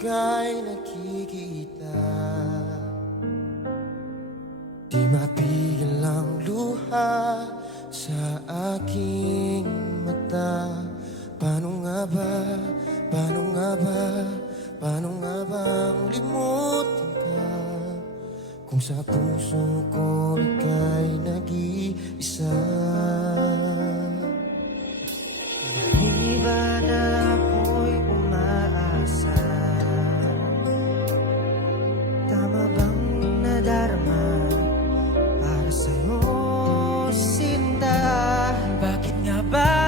ika'y nakikita. Di mapigil ang luha sa aking mata. Paano nga ba, paano nga ba, paano nga bang limutin ka kung sa puso ko ika'y nag-iisa? Di ba na ako'y umaasa? Tama bang nadarama para sa'yo, sinta? Bakit nga ba